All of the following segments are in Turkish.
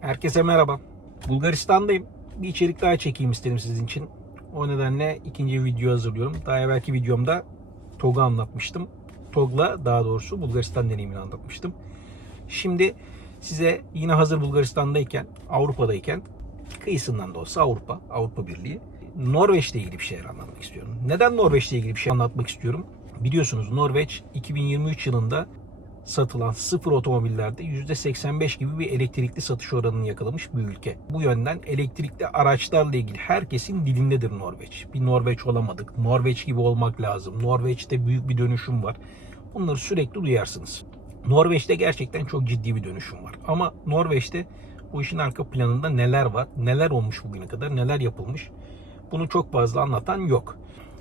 Herkese merhaba. Bulgaristan'dayım. Bir içerik daha çekeyim istedim sizin için. O nedenle ikinci video hazırlıyorum. Daha evvelki videomda TOG'u anlatmıştım. TOG'la daha doğrusu Bulgaristan deneyimini anlatmıştım. Şimdi size yine hazır Bulgaristan'dayken, Avrupa'dayken kıyısından da olsa Avrupa, Avrupa Birliği, Norveç'le ilgili bir şeyler anlatmak istiyorum. Neden Norveç'le ilgili bir şey anlatmak istiyorum? Biliyorsunuz Norveç 2023 yılında satılan sıfır otomobillerde %85 gibi bir elektrikli satış oranını yakalamış bir ülke. Bu yönden elektrikli araçlarla ilgili herkesin dilindedir Norveç. Bir Norveç olamadık. Norveç gibi olmak lazım. Norveç'te büyük bir dönüşüm var. Bunları sürekli duyarsınız. Norveç'te gerçekten çok ciddi bir dönüşüm var. Ama Norveç'te bu işin arka planında neler var, neler olmuş bugüne kadar, neler yapılmış bunu çok fazla anlatan yok.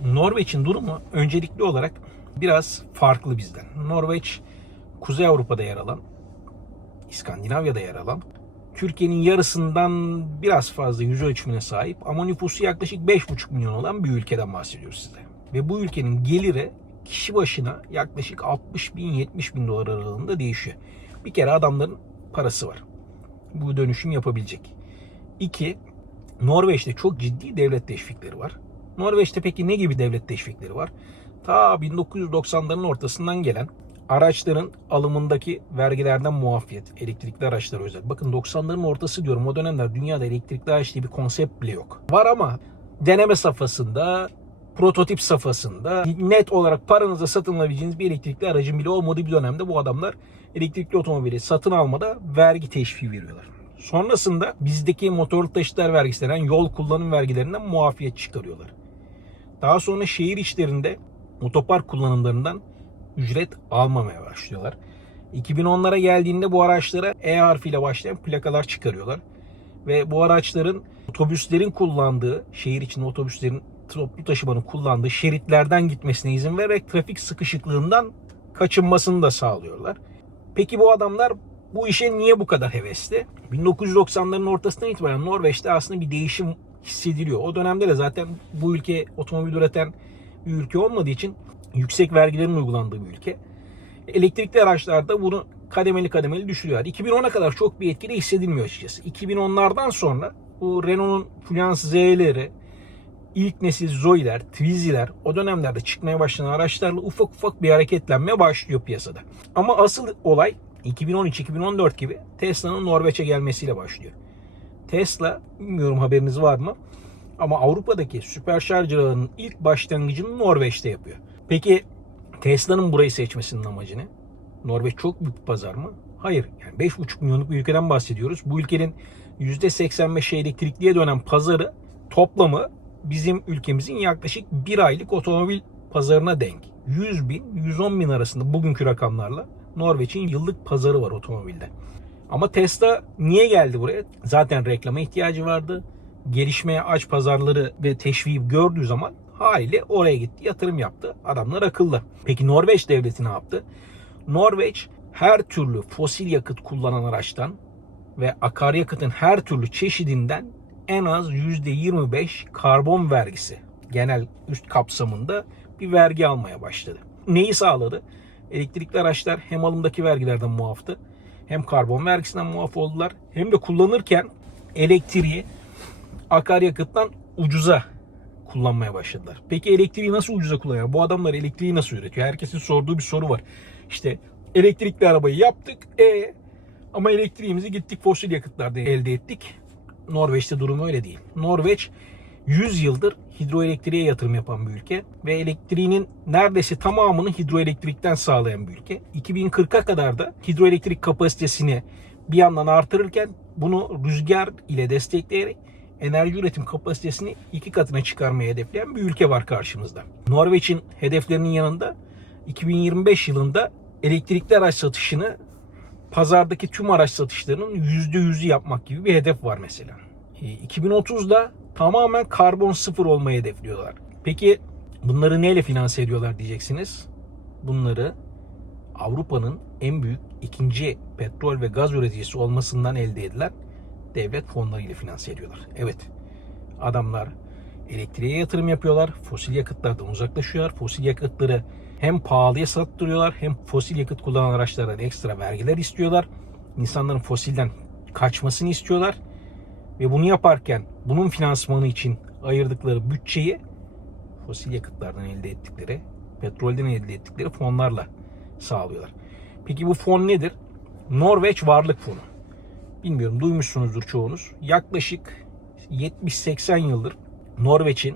Norveç'in durumu öncelikli olarak biraz farklı bizden. Norveç Kuzey Avrupa'da yer alan, İskandinavya'da yer alan, Türkiye'nin yarısından biraz fazla yüz ölçümüne sahip ama nüfusu yaklaşık 5,5 milyon olan bir ülkeden bahsediyoruz size. Ve bu ülkenin geliri kişi başına yaklaşık 60 bin 70 bin dolar aralığında değişiyor. Bir kere adamların parası var. Bu dönüşüm yapabilecek. İki, Norveç'te çok ciddi devlet teşvikleri var. Norveç'te peki ne gibi devlet teşvikleri var? Ta 1990'ların ortasından gelen araçların alımındaki vergilerden muafiyet. Elektrikli araçlar özel. Bakın 90'ların ortası diyorum. O dönemler dünyada elektrikli araç diye bir konsept bile yok. Var ama deneme safhasında, prototip safhasında net olarak paranıza satın alabileceğiniz bir elektrikli aracın bile olmadığı bir dönemde bu adamlar elektrikli otomobili satın almada vergi teşviği veriyorlar. Sonrasında bizdeki motorlu taşıtlar vergisi denen yol kullanım vergilerinden muafiyet çıkarıyorlar. Daha sonra şehir içlerinde otopark kullanımlarından ücret almamaya başlıyorlar. 2010'lara geldiğinde bu araçlara E harfiyle başlayan plakalar çıkarıyorlar. Ve bu araçların otobüslerin kullandığı, şehir içinde otobüslerin toplu taşımanın kullandığı şeritlerden gitmesine izin vererek trafik sıkışıklığından kaçınmasını da sağlıyorlar. Peki bu adamlar bu işe niye bu kadar hevesli? 1990'ların ortasından itibaren Norveç'te aslında bir değişim hissediliyor. O dönemde de zaten bu ülke otomobil üreten bir ülke olmadığı için yüksek vergilerin uygulandığı bir ülke. Elektrikli araçlarda bunu kademeli kademeli düşürüyor. 2010'a kadar çok bir etkili hissedilmiyor açıkçası. 2010'lardan sonra bu Renault'un Fluence Z'leri, ilk nesil Zoe'ler, Twizy'ler o dönemlerde çıkmaya başlayan araçlarla ufak ufak bir hareketlenmeye başlıyor piyasada. Ama asıl olay 2013-2014 gibi Tesla'nın Norveç'e gelmesiyle başlıyor. Tesla, bilmiyorum haberiniz var mı? Ama Avrupa'daki süperşarj ağının ilk başlangıcını Norveç'te yapıyor. Peki Tesla'nın burayı seçmesinin amacı ne? Norveç çok büyük bir pazar mı? Hayır. Yani 5,5 milyonluk bir ülkeden bahsediyoruz. Bu ülkenin %85'e elektrikliye dönen pazarı toplamı bizim ülkemizin yaklaşık bir aylık otomobil pazarına denk. 100 bin, 110 bin arasında bugünkü rakamlarla Norveç'in yıllık pazarı var otomobilde. Ama Tesla niye geldi buraya? Zaten reklama ihtiyacı vardı. Gelişmeye aç pazarları ve teşviği gördüğü zaman haliyle oraya gitti, yatırım yaptı. Adamlar akıllı. Peki Norveç devleti ne yaptı? Norveç her türlü fosil yakıt kullanan araçtan ve akaryakıtın her türlü çeşidinden en az %25 karbon vergisi genel üst kapsamında bir vergi almaya başladı. Neyi sağladı? Elektrikli araçlar hem alımdaki vergilerden muaftı, hem karbon vergisinden muaf oldular, hem de kullanırken elektriği akaryakıttan ucuza kullanmaya başladılar. Peki elektriği nasıl ucuza kullanıyor? Bu adamlar elektriği nasıl üretiyor? Herkesin sorduğu bir soru var. İşte elektrikli arabayı yaptık. E ama elektriğimizi gittik fosil yakıtlarda elde ettik. Norveç'te durum öyle değil. Norveç 100 yıldır hidroelektriğe yatırım yapan bir ülke ve elektriğinin neredeyse tamamını hidroelektrikten sağlayan bir ülke. 2040'a kadar da hidroelektrik kapasitesini bir yandan artırırken bunu rüzgar ile destekleyerek enerji üretim kapasitesini iki katına çıkarmayı hedefleyen bir ülke var karşımızda. Norveç'in hedeflerinin yanında 2025 yılında elektrikli araç satışını pazardaki tüm araç satışlarının %100'ü yapmak gibi bir hedef var mesela. E, 2030'da tamamen karbon sıfır olmayı hedefliyorlar. Peki bunları neyle finanse ediyorlar diyeceksiniz. Bunları Avrupa'nın en büyük ikinci petrol ve gaz üreticisi olmasından elde edilen devlet fonlarıyla finanse ediyorlar. Evet adamlar elektriğe yatırım yapıyorlar. Fosil yakıtlardan uzaklaşıyorlar. Fosil yakıtları hem pahalıya sattırıyorlar hem fosil yakıt kullanan araçlardan ekstra vergiler istiyorlar. İnsanların fosilden kaçmasını istiyorlar. Ve bunu yaparken bunun finansmanı için ayırdıkları bütçeyi fosil yakıtlardan elde ettikleri, petrolden elde ettikleri fonlarla sağlıyorlar. Peki bu fon nedir? Norveç Varlık Fonu. Bilmiyorum duymuşsunuzdur çoğunuz. Yaklaşık 70-80 yıldır Norveç'in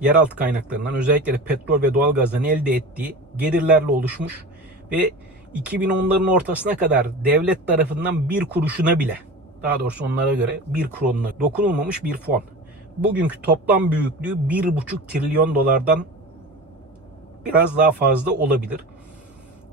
yeraltı kaynaklarından özellikle petrol ve doğalgazdan elde ettiği gelirlerle oluşmuş ve 2010'ların ortasına kadar devlet tarafından bir kuruşuna bile daha doğrusu onlara göre bir kronuna dokunulmamış bir fon. Bugünkü toplam büyüklüğü 1,5 trilyon dolardan biraz daha fazla olabilir.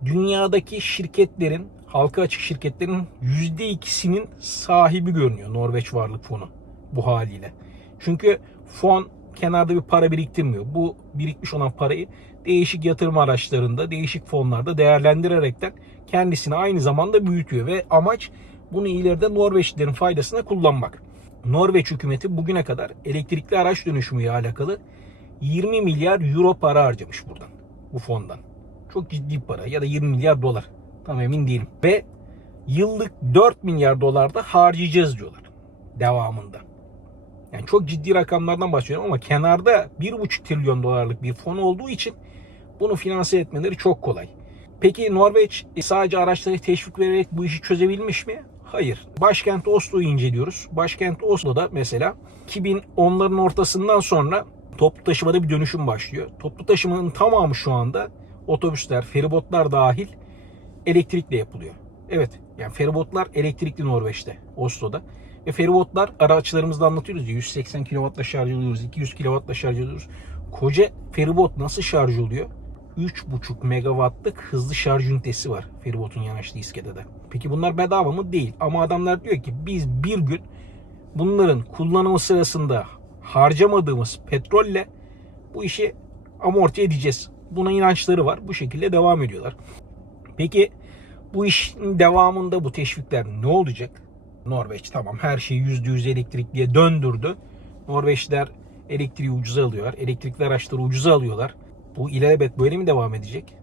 Dünyadaki şirketlerin, halka açık şirketlerin %2'sinin sahibi görünüyor Norveç Varlık Fonu bu haliyle. Çünkü fon kenarda bir para biriktirmiyor. Bu birikmiş olan parayı değişik yatırım araçlarında, değişik fonlarda değerlendirerekten kendisini aynı zamanda büyütüyor ve amaç bunu ileride Norveçlilerin faydasına kullanmak. Norveç hükümeti bugüne kadar elektrikli araç dönüşümüyle alakalı 20 milyar euro para harcamış buradan, bu fondan. Çok ciddi para ya da 20 milyar dolar. Tam emin değilim. Ve yıllık 4 milyar dolar da harcayacağız diyorlar devamında. Yani çok ciddi rakamlardan bahsediyorum ama kenarda 1,5 trilyon dolarlık bir fon olduğu için bunu finanse etmeleri çok kolay. Peki Norveç sadece araçları teşvik vererek bu işi çözebilmiş mi? Hayır. Başkent Oslo'yu inceliyoruz. Başkent Oslo'da mesela 2010'ların ortasından sonra toplu taşımada bir dönüşüm başlıyor. Toplu taşımanın tamamı şu anda otobüsler, feribotlar dahil elektrikle yapılıyor. Evet yani feribotlar elektrikli Norveç'te, Oslo'da. Ve feribotlar araçlarımızda anlatıyoruz ya 180 kW'la şarj oluyoruz, 200 kW'la şarj oluyoruz. Koca feribot nasıl şarj oluyor? 3,5 megawattlık hızlı şarj ünitesi var feribotun yanaştığı iskelede. Peki bunlar bedava mı? Değil. Ama adamlar diyor ki biz bir gün bunların kullanımı sırasında harcamadığımız petrolle bu işi amorti edeceğiz. Buna inançları var. Bu şekilde devam ediyorlar. Peki bu işin devamında bu teşvikler ne olacak? Norveç tamam her şeyi %100 elektrikliye döndürdü. Norveçler elektriği ucuza alıyorlar. Elektrikli araçları ucuza alıyorlar. Bu ilelebet böyle mi devam edecek?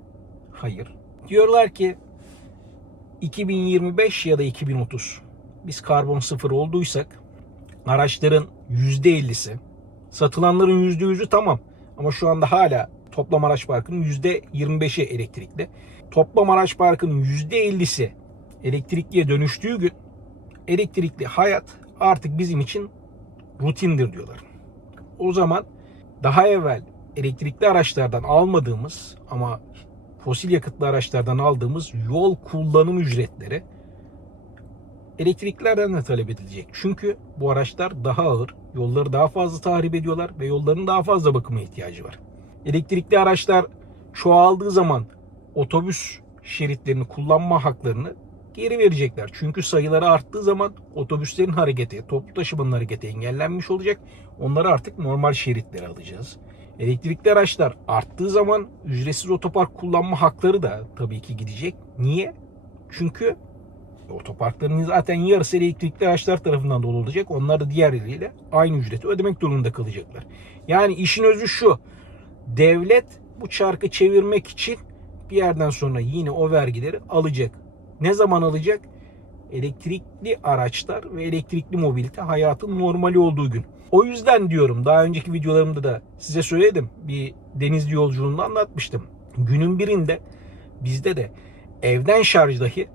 Hayır. Diyorlar ki 2025 ya da 2030 biz karbon sıfır olduysak araçların %50'si satılanların %100'ü tamam ama şu anda hala toplam araç parkının %25'i elektrikli. Toplam araç parkının %50'si elektrikliye dönüştüğü gün elektrikli hayat artık bizim için rutindir diyorlar. O zaman daha evvel elektrikli araçlardan almadığımız ama fosil yakıtlı araçlardan aldığımız yol kullanım ücretleri elektriklerden de talep edilecek. Çünkü bu araçlar daha ağır, yolları daha fazla tahrip ediyorlar ve yolların daha fazla bakıma ihtiyacı var. Elektrikli araçlar çoğaldığı zaman otobüs şeritlerini kullanma haklarını geri verecekler. Çünkü sayıları arttığı zaman otobüslerin hareketi, toplu taşımanın hareketi engellenmiş olacak. Onları artık normal şeritlere alacağız. Elektrikli araçlar arttığı zaman ücretsiz otopark kullanma hakları da tabii ki gidecek. Niye? Çünkü otoparkların zaten yarısı elektrikli araçlar tarafından dolu olacak. Onlar da diğerleriyle aynı ücreti ödemek durumunda kalacaklar. Yani işin özü şu. Devlet bu çarkı çevirmek için bir yerden sonra yine o vergileri alacak. Ne zaman alacak? Elektrikli araçlar ve elektrikli mobilite hayatın normali olduğu gün. O yüzden diyorum daha önceki videolarımda da size söyledim. Bir denizli yolculuğunda anlatmıştım. Günün birinde bizde de evden şarj dahi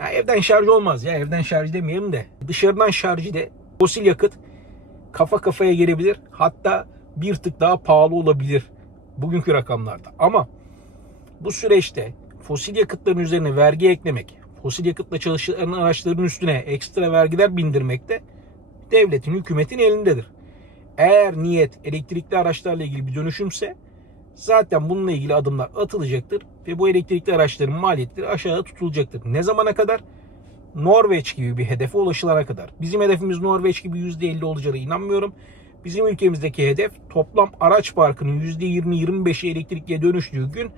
ya evden şarj olmaz ya evden şarj demeyelim de dışarıdan şarjı de fosil yakıt kafa kafaya gelebilir. Hatta bir tık daha pahalı olabilir bugünkü rakamlarda. Ama bu süreçte fosil yakıtların üzerine vergi eklemek, fosil yakıtla çalışan araçların üstüne ekstra vergiler bindirmek de devletin, hükümetin elindedir. Eğer niyet elektrikli araçlarla ilgili bir dönüşümse zaten bununla ilgili adımlar atılacaktır ve bu elektrikli araçların maliyetleri aşağıda tutulacaktır. Ne zamana kadar? Norveç gibi bir hedefe ulaşılana kadar. Bizim hedefimiz Norveç gibi %50 olacağına inanmıyorum. Bizim ülkemizdeki hedef toplam araç parkının %20-25'i elektrikliye dönüştüğü gün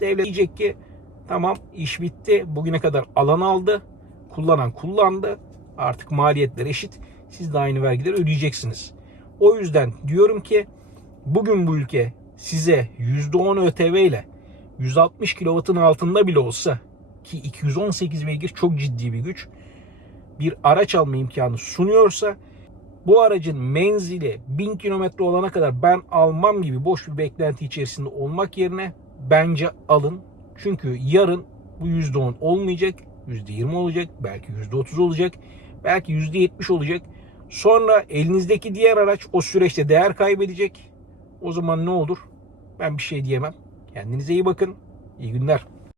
devlet diyecek ki tamam iş bitti. Bugüne kadar alan aldı. Kullanan kullandı. Artık maliyetler eşit. Siz de aynı vergileri ödeyeceksiniz. O yüzden diyorum ki bugün bu ülke size %10 ÖTV ile 160 kW'ın altında bile olsa ki 218 beygir çok ciddi bir güç. bir araç alma imkanı sunuyorsa bu aracın menzili 1000 kilometre olana kadar ben almam gibi boş bir beklenti içerisinde olmak yerine bence alın. Çünkü yarın bu %10 olmayacak, %20 olacak, belki %30 olacak, belki %70 olacak. Sonra elinizdeki diğer araç o süreçte değer kaybedecek. O zaman ne olur? Ben bir şey diyemem. Kendinize iyi bakın. İyi günler.